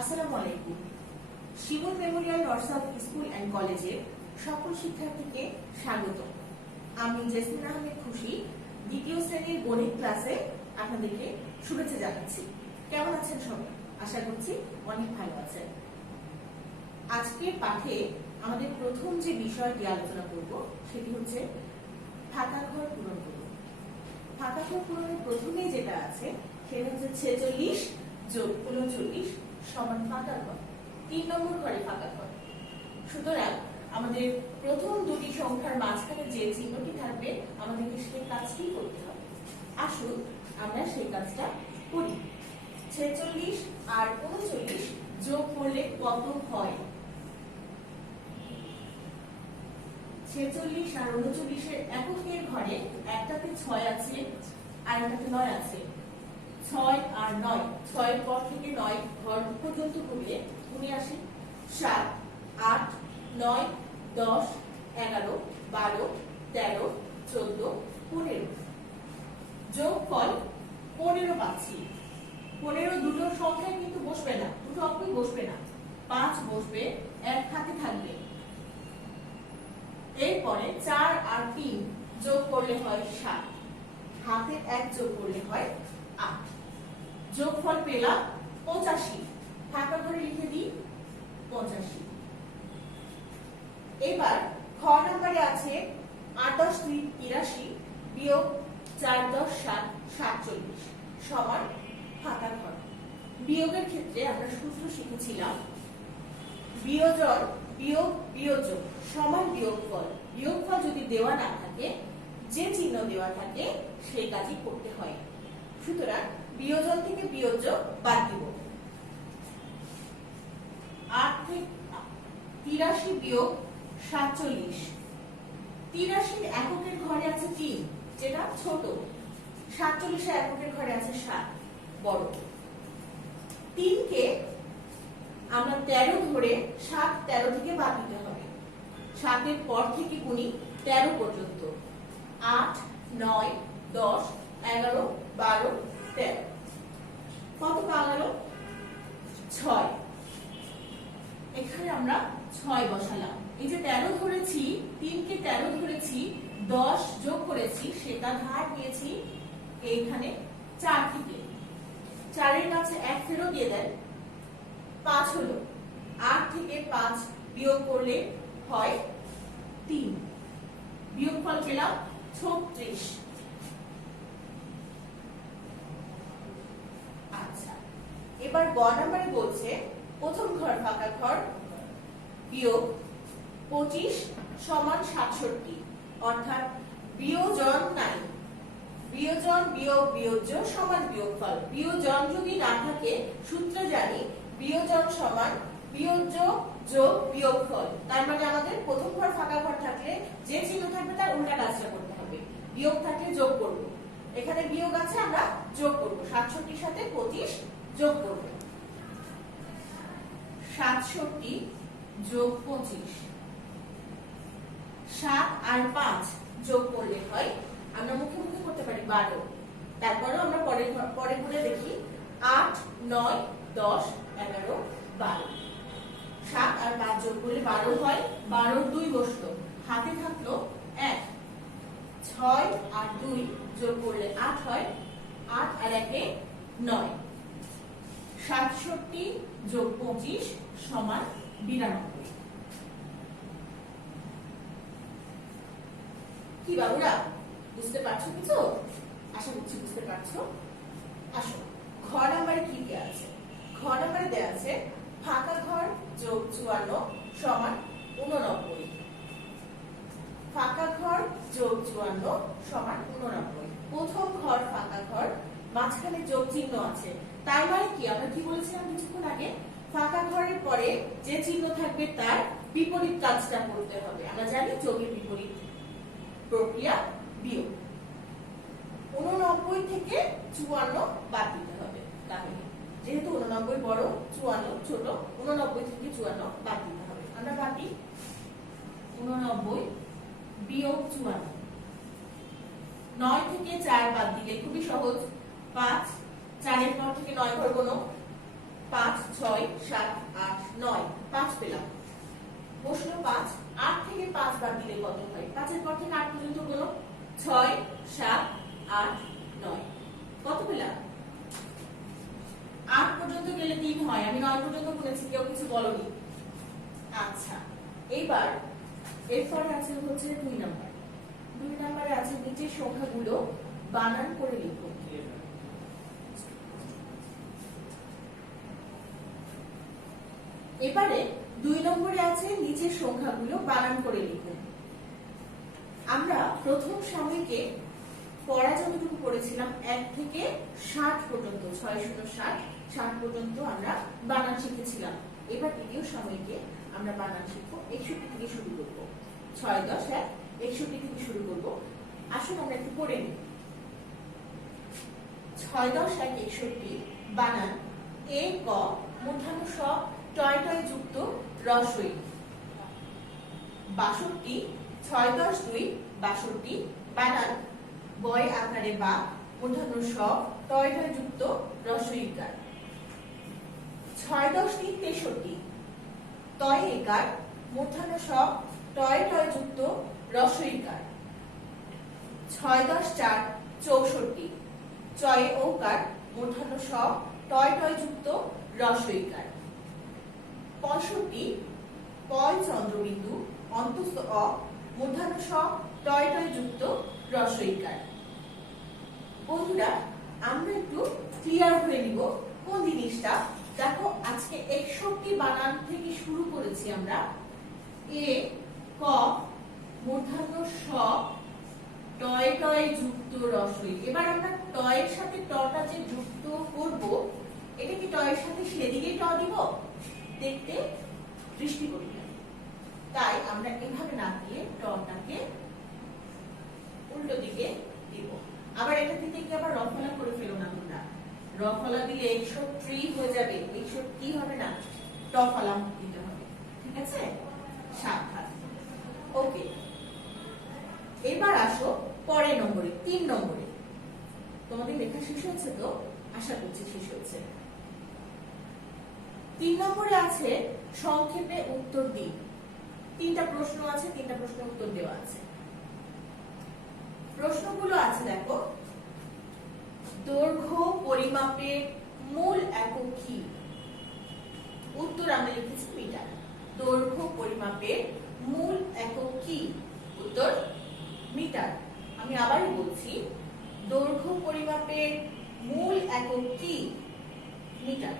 আসসালামু আলাইকুম। শিমুল Memorial নর্সাপ school and কলেজে সকল শিক্ষার্থীকে স্বাগত। আমি জেসমিন আহমেদ খুশি দ্বিতীয় শ্রেণীর গণিত ক্লাসে আপনাদেরকে শুভেচ্ছা জানাচ্ছি। কেমন আছেন সবাই? আশা করছি অনেক ভালো আছেন। আজকের পাঠে আমাদের প্রথম যে বিষয়টি আলোচনা করব সেটি হচ্ছে ফাঁকা ঘর পূরণ করুন। ফাঁকা ঘর পূরণের প্রথমেই যেটা আছে সেটা হচ্ছে 46 যোগ 39 সমান ফাঁকা ঘর। 3 নম্বর ঘরে ফাঁকা ঘর। সুতরাং আমাদের প্রথম দুটি সংখ্যার মাঝখানে যে চিহ্নটি থাকবে আমাদেরকে সেই কাজটি করতে হবে। আসুন আমরা সেই কাজটা করি। 46 আর 39 যোগ করলে কত হয়? 46 আর 39 এর এককের ঘরে একটাতে 6 আছে আর একটাতে 9 আছে। 6 আর 9, 6 এর পর থেকে 9 ঘর পর্যন্ত গুণলে গুণে আসি 7, 8, 9, 10, 11, 12, 13, 14, 15। যোগফল 15 পাচ্ছি। 15 দুটো সংখ্যায় কিন্তু বসবে না, দুটো অঙ্কই বসবে না। 5 বসবে, এক হাতে থাকবে। এরপরে 4 আর 3 যোগ করলে হয় 7, হাতে 1 যোগ করলে হয় 8। যোগফল পেলাম 85। ফাঁকা ঘরে লিখে দিই 85। এবার খ নম্বরে আছে 8 10 2 83 বিয়োগ 4 10 7 47 সমান ফাঁকা ঘর। বিয়োগের ক্ষেত্রে আমরা সূত্র শিখেছিলাম বিয়োজন বিয়োগ বিয়োজক সমান বিয়োগফল। বিয়োগফল যদি দেওয়া না থাকে, যে চিহ্ন দেওয়া থাকে সেই কাজই করতে হয়। সুতরাং বিয়োজন থেকে বিয়োজক বাদ দিব। 8 থেকে 83 বিয়োগ 47। 83 এককের ঘরে আছে 3, যেটা ছোট। 47 এককের ঘরে আছে 7, বড়। 3 কে আমরা 13 ধরে 7 13 থেকে বাদ দিতে হবে। 7 এর পর থেকে গুনি 13 পর্যন্ত। 8 9 10 11 12 13। কত পাওয়া গেল? 6। এখানে আমরা 6 বসালাম। এই যে 13 ধরেছি, 3 কে 13 ধরেছি, 10 যোগ করেছি, সেটা ধার নিয়েছি এইখানে 4 থেকে। 4 এর কাছে 1 ফেরত দিয়ে দেন, 5 হলো। 8 থেকে 5 বিয়োগ করলে হয় 3। বিয়োগফল পেলাম 36। আচ্ছা, এবার গ নম্বরে বলছে প্রথম ঘর ফাঁকা ঘর বিয়োগ 25 সমান 67, অর্থাৎ বিয়োজন নাই। বিয়োজন বিয়োগ বিয়োজ্য সমান বিয়োগফল। বিয়োজন যদি না থাকে সূত্র জানি বিয়োজন সমান বিয়োজ্য যোগ বিয়োগফল। তার মানে আমাদের প্রথম ঘর ফাঁকা ঘর থাকলে যে চিহ্ন থাকবে তার উল্টা কাজটা করতে হবে। বিয়োগ থাকলে যোগ করব। এখানে বিয়োগ আছে, আমরা যোগ করব। 67 সাথে 25 যোগ করব। 67 যোগ 25। 7 আর 5 যোগ করলে হয়, আমরা মুখে মুখে করতে পারি 12। তারপরেও আমরা পরে করে দেখি 8 9 10 11 12। 7 আর 5 যোগ করলে 12 হয়। 12 2 বসলো, হাতে থাকলো 1। 6 আর 2 যোগ করলে 8 হয়। 8 আর 1 9। 67 যোগ 25 সমান 92। কি বাবুরা, বুঝতে পারছো কিছু? আশা করছি বুঝতে পারছো। আসো, ঘ নম্বরে কি দেয়া আছে? ঘ নম্বরে দেয়া আছে ফাঁকা ঘর যোগ 54 সমান 89। ফাঁকা ঘর যোগ 54 সমান 89। প্রথম ঘর ফাঁকা ঘর, মাঝখানে যোগ চিহ্ন আছে। তার মানে কি, আমরা কি বলেছিলাম কিছুক্ষণ আগে? ফাঁকা ঘরের পরে যে চিহ্ন থাকবে তার বিপরীত কাজটা করতে হবে। আমরা জানি যোগের বিপরীত প্রক্রিয়া বিয়োগ। 89 থেকে 54 বাদ দিতে হবে। তাহলে যেহেতু 89 বড়, 54 ছোট, 89 থেকে 54 বাদ দিতে হবে। আমরা বাদ দিই। 89 বিয়োগ 54। 9 থেকে 4 বাদ দিলে খুবই সহজ। 5, 4 এর পর থেকে 9 ঘর গোনো, 5 6 7 8 9 5 পেলাম। প্রশ্ন 5 8 থেকে 5 বাদ দিলে কত হয়? 5 এর পর থেকে 8 পর্যন্ত বলো। 6 7 8 9 কত পেলাম? 8 পর্যন্ত গেলে 3 হয়। আমি 9 পর্যন্ত বলেছি, কেউ কিছু বলনি। আচ্ছা, এবার এরপরে আছে হচ্ছে 2 নাম্বার। 2 নাম্বারে আছে নিচের সংখ্যাগুলো বানান করে লিখো। এবারে 2 নম্বরে আছে নিচের সংখ্যাগুলো বানান করে লিখুন। আমরা প্রথম সাময়িকে পড়া যতটুকু পড়েছিলাম 1 থেকে 60 পর্যন্ত, 6 0 60 60 পর্যন্ত আমরা বানান শিখেছিলাম। এবার দ্বিতীয় সাময়িকে আমরা বানান শিখবো 61 থেকে শুরু করব। 6 10 1 61 থেকে শুরু করব। আসুন আমরা একটু পড়ে নিই। 6 10 1 61 বানান এ ক মূর্ধন্য ষ টয় টয় যুক্ত রসই। 62 6 10 2 62 বানান বয় আকারে বা মূর্ধন্য ষ টয় টয় যুক্ত রসইকার। 6 10 3 63 তয় একার মূর্ধন্য ষ টয় টয় যুক্ত রসইকার। 6 10 4 64 চয়ে ওকার মূর্ধন্য ষ টয় টয় যুক্ত রসইকার। 65 পয় চন্দ্রবিন্দু অন্তস্থ অ মূর্ধন্য ষ টয় টয় যুক্ত রসইকার। বন্ধুরা, আমরা একটু ক্লিয়ার হয়ে নিব কোন জিনিসটা। দেখো, আজকে 61 বানান থেকে শুরু করেছি আমরা। এ ক মূর্ধন্য ষ টয় টয় যুক্ত রসই। এবার আমরা টয়ের সাথে টটা যে যুক্ত করব, এটা কি টয়ের সাথে সেদিকে ট দিব? দেখতে দৃষ্টি করি না, তাই আমরা এভাবে না দিয়ে টটাকে উল্টো দিকে দিব। আবার এটা দিতে কি আবার রফলা করে ফেলো না তোমরা। রফলা দিলে 103 হয়ে যাবে, 103 হবে না, টফলা দিতে হবে। ঠিক আছে, সাবধান। ওকে, এবার আসো পরের নম্বরে, 3 নম্বরে। তোমাদের লেখা শেষ হয়েছে তো? আশা করছি শেষ হয়েছে। 3 নম্বরে আছে সংক্ষেপে উত্তর দিন। 3টা প্রশ্ন আছে, 3টা প্রশ্নের উত্তর দেওয়া আছে। প্রশ্নগুলো আছে দেখো, দৈর্ঘ্য পরিমাপের মূল একক কি? উত্তর আমরা লিখেছি মিটার। দৈর্ঘ্য পরিমাপের মূল একক কি? উত্তর মিটার। আমি আবারই বলছি, দৈর্ঘ্য পরিমাপের মূল একক কি? মিটার।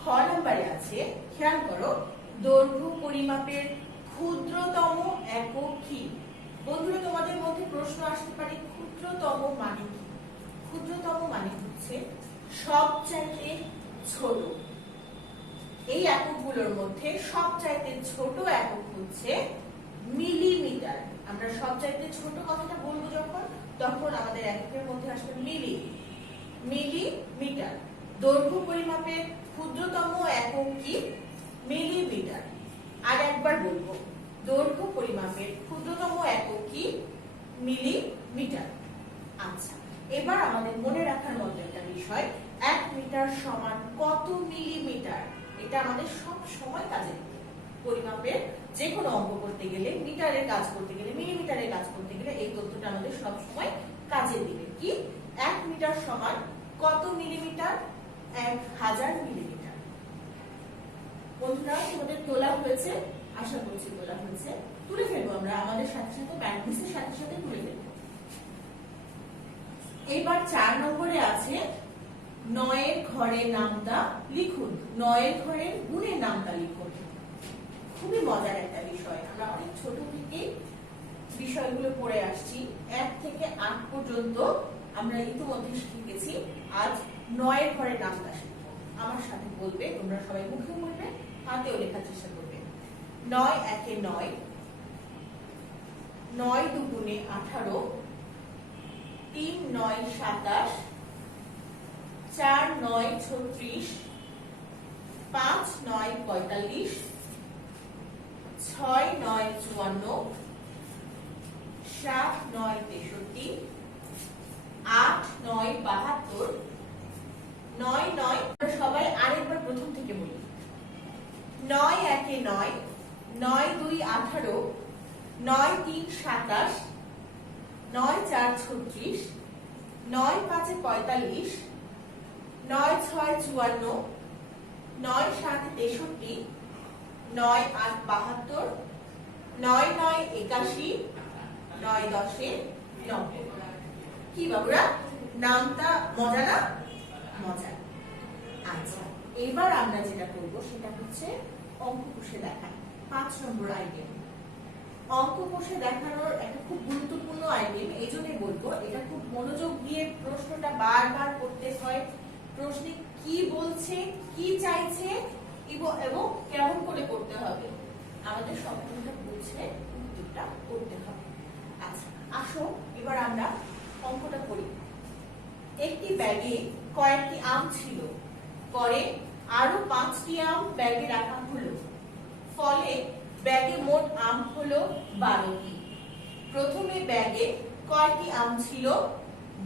খ নম্বরে আছে, খেয়াল করো, দৈর্ঘ্য পরিমাপের ক্ষুদ্রতম একক কি? বন্ধুরা, তোমাদের মধ্যে প্রশ্ন আসতে পারে ক্ষুদ্রতম মানে কি? ক্ষুদ্রতম মানে হচ্ছে সবচাইতে ছোট। এই এককগুলোর মধ্যে সবচাইতে ছোট একক হচ্ছে মিলিমিটার। আমরা সবচাইতে ছোট কথাটা বলবো যখন, তখন আমাদের এককের মধ্যে আসবে মিলিমিটার। দৈর্ঘ্য পরিমাপের ক্ষুদ্রতম একক কি? মিলিমিটার। আর একবার বলবো, দৈর্ঘ্য পরিমাপের ক্ষুদ্রতম একক কি? মিলিমিটার। আচ্ছা, এবার আমাদের মনে রাখার মতো একটা বিষয়, 1 মিটার সমান কত মিলিমিটার? এটা আমাদের সব সময় কাজে দিবে। পরিমাপের যে কোনো অঙ্ক করতে গেলে, মিটারের কাজ করতে গেলে, মিলিমিটারের কাজ করতে গেলে এই তথ্যটা আমাদের সব সময় কাজে দিবে। কি? 1 মিটার সমান কত মিলিমিটার? 1000 মিলিমিটার। বন্ধুরা, তোমাদের তোলা হয়েছে? আশা করছি তোলা হয়েছে। তুলে ফেলবো আমরা আমাদের সাথে সাথে, প্র্যাকটিসের সাথে সাথে তুলে ফেলবো। এবার 4 নম্বরে আছে 9 এর ঘরের নামটা লিখুন। 9 এর ঘরের গুণের নামটা লিখুন। খুবই মজার একটা বিষয়। আমরা অনেক ছোট থেকে বিষয়গুলো পড়ে আসছি। 1 থেকে 8 পর্যন্ত আমরা ইতিমধ্যে শিখেছি। আজ 9 এর ঘরের নামটা শিখবো। আমার সাথে বলবে, তোমরা সবাই মুখে বলবে, হাতেও লেখার চেষ্টা করবে। 9 একে 9, 9 দুগুণে 18, 3 9 27, 4 9 36, 5 9 45, 6 9 54, 7 9 63, 8 9 72, 9 9 সবাই প্রথম থেকে বলি। 9 একে 9, 9 2 18, 9 3 27, 9 4 36, 9 5 45, 9 6 54, 9 7 63, 9 8 72, 9 9 81, 9 10 90। কি বাবুরা, নামটা মজা না? মজা। আচ্ছা, এবার আমরা যেটা করব সেটা হচ্ছে অঙ্ক কষে দেখানো। 5 নম্বর আইটেম। অঙ্ক কষে দেখানোর একটা খুব গুরুত্বপূর্ণ আইটেম, এই জন্যই বলবো এটা খুব মনোযোগ দিয়ে প্রশ্নটা বারবার করতে হয়। প্রশ্নে কি বলছে, কি চাইছে এবং কেমন করে করতে হবে, আমাদের সম্পূর্ণটা বুঝে উত্তরটা করতে হবে। আচ্ছা, আসো এবার আমরা অঙ্কটা করি। একটি ব্যাগে কয়েকটি আম ছিল, পরে আরো 5টি আম ব্যাগে রাখা হলো, ফলে ব্যাগে মোট আম হলো 12টি। প্রথমে ব্যাগে কয়টি আম ছিল,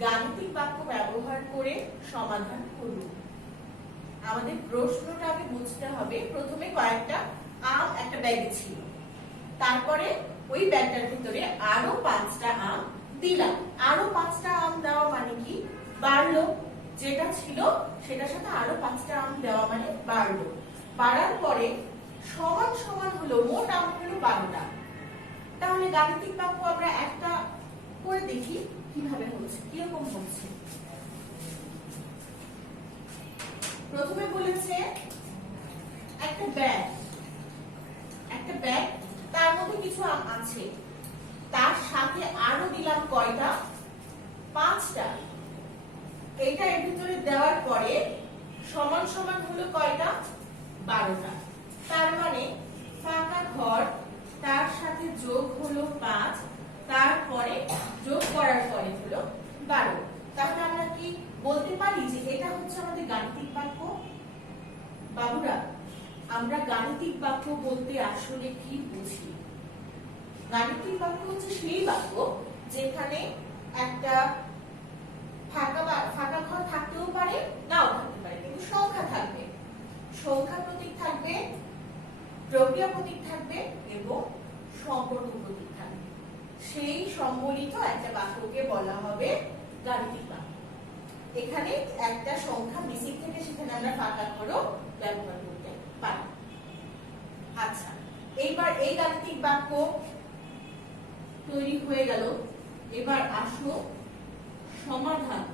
গাণিতিক বাক্য ব্যবহার করে সমাধান করুন। আমাদের প্রশ্নটা আগে বুঝতে হবে। প্রথমে কয়েকটা আম একটা ব্যাগে ছিল, তারপরে ওই ব্যাগটার ভিতরে আরো 5টা আম দিলাম। আরো 5টা আম দেওয়া মানে কি, বাড়লো। যেটা ছিল সেটার সাথে আরো 5টা আম দেওয়া মানে বাড়লো। বাড়ার পরে সমান সমান হলো, মোট আম হলো 12টা। তাহলে গাণিতিক বাক্য আমরা একটা করে দেখি কিভাবে হচ্ছে, কিরকম হচ্ছে। প্রথমে বলেছে একটা ব্যাগ, তার মধ্যে কিছু আম আছে, তার সাথে আরো দিলাম কয়টা, 5টা। এটা এর ভিতরে দেওয়ার পরে সমান সমান হলো কয়টা, 12টা। তার মানে ফাঁকা ঘর, তার সাথে যোগ হলো 5, তারপরে যোগ করার পরে হলো 12। তাহলে আমরা কি বলতে পারি যে এটা হচ্ছে আমাদের গাণিতিক বাক্য? বাবুরা, আমরা গাণিতিক বাক্য বলতে আসলে কি বুঝি? গাণিতিক বাক্য হচ্ছে সেই বাক্য যেখানে একটা ফাঁকা ঘর থাকতেও পারে, নাও থাকতে পারে, কিন্তু সংখ্যা থাকবে, সংখ্যা প্রতীক থাকবে, প্রক্রিয়া প্রতীক থাকবে এবং সম্পর্ক প্রতীক থাকবে। সেই সম্বলিত একটা বাক্যকে বলা হবে গাণিতিক বাক্য। এখানে একটা সংখ্যা মিসিং থেকে সেখানে আমরা ফাঁকা ঘরও ব্যবহার করতে পারি। আচ্ছা, এইবার এই গাণিতিক বাক্য তৈরি হয়ে গেল। এবার আসো সমাধান।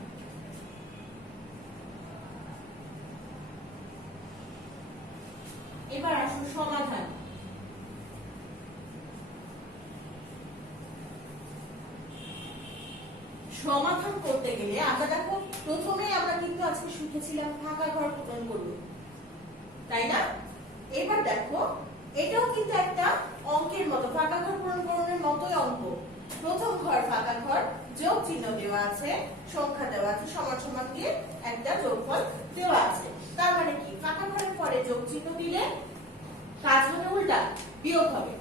সমাধান করতে গেলে আমরা দেখো প্রথমেই আমরা কিন্তু আজকে শিখেছিলাম ফাঁকা ঘর পূরণ করব, তাই না? এবার দেখো এটাও কিন্তু একটা অঙ্কের মতো, ফাঁকা ঘর পূরণ করার মতোই অঙ্ক। প্রথম ঘর ফাঁকা ঘর, যোগ চিহ্ন দেওয়া আছে, সংখ্যা দেওয়া আছে, সমান সমান দিয়ে একটা যোগফল দেওয়া আছে। তার মানে কি, ফাঁকা ঘরের পরে যোগ চিহ্ন দিলে কাজ হবে উল্টা, বিয়োগ হবে।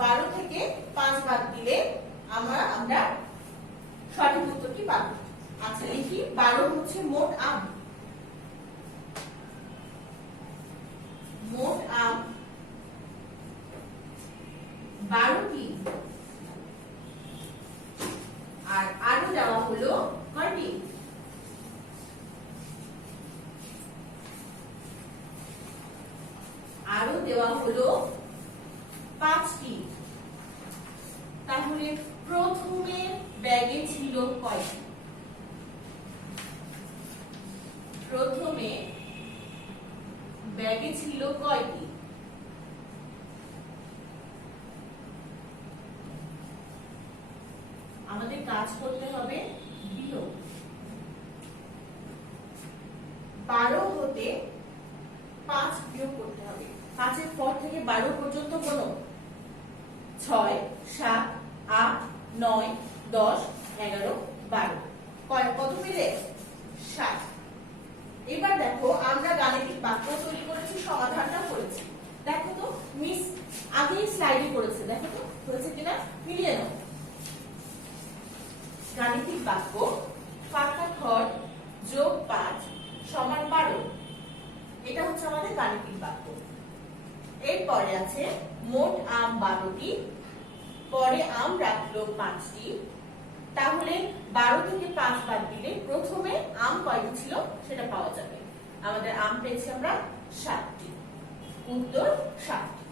12 থেকে 5 বাদ দিলে আমরা সঠিক উত্তরটি পাবো। আচ্ছা লিখি, 12 হচ্ছে মোট আম। মোট আম 12টি, আর আরো দেওয়া হলো কয়টি? আরো দেওয়া হলো 5টি। তাহলে প্রথমে ব্যাগে ছিল কয়টি? প্রথমে ব্যাগে ছিল কয়টি? আমাদের কাজ করতে হবে বিয়োগ। 12 হতে 5 বিয়োগ করতে হবে। 5 এর পর থেকে 12 পর্যন্ত কোন 6 7 8 9 10 11 12 কত মিলে? 7। এবার দেখো আমরা গাণিতিক বাক্য তৈরি করেছি, সমাধানটা করেছি। দেখো তো মিস আগেই স্লাইডে করেছে, দেখো তো করেছে কিনা, মিলিয়ে নাও। গাণিতিক বাক্য ফাঁকা ঘর যোগ 5 সমান 12। এটা হচ্ছে আমাদের গাণিতিক বাক্য। এরপরে আছে মোট আম 12টি, পরে আম রাখলো 5টি। তাহলে 12 থেকে 5 বাদ দিলে প্রথমে আম কয়টি ছিল সেটা পাওয়া যাবে। আমাদের আম পেয়েছি আমরা 7টি। উত্তর 7টি।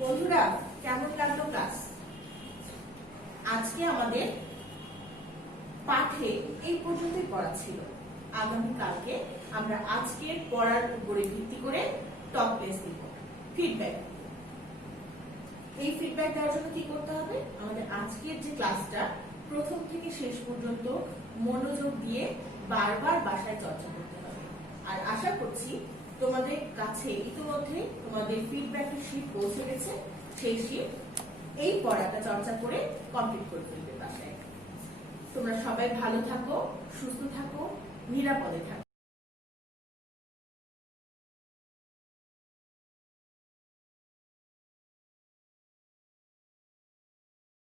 বন্ধুরা, কেমন লাগলো ক্লাস? আজকে আমাদের পাঠে এই পর্যন্তই পড়া ছিল। আগামীকালকে আমরা আজকের পড়ার উপরে ভিত্তি করে টপ টেস্ট দিব, ফিডব্যাক। এই ফিডব্যাক দেওয়ার জন্য কি করতে হবে? আমাদের আজকের যে ক্লাসটা প্রথম থেকে শেষ পর্যন্ত মনোযোগ দিয়ে বারবার বাসায় চর্চা করতে হবে। আর আশা করছি তোমাদের কাছে ইতিমধ্যে তোমাদের ফিডব্যাকের শীট পৌঁছে গেছে। সেই শীট এই পড়াটা চর্চা করে কমপ্লিট করে ফেলবে বাসায়। তোমরা সবাই ভালো থাকো, সুস্থ থাকো, নিরাপদে থাকো।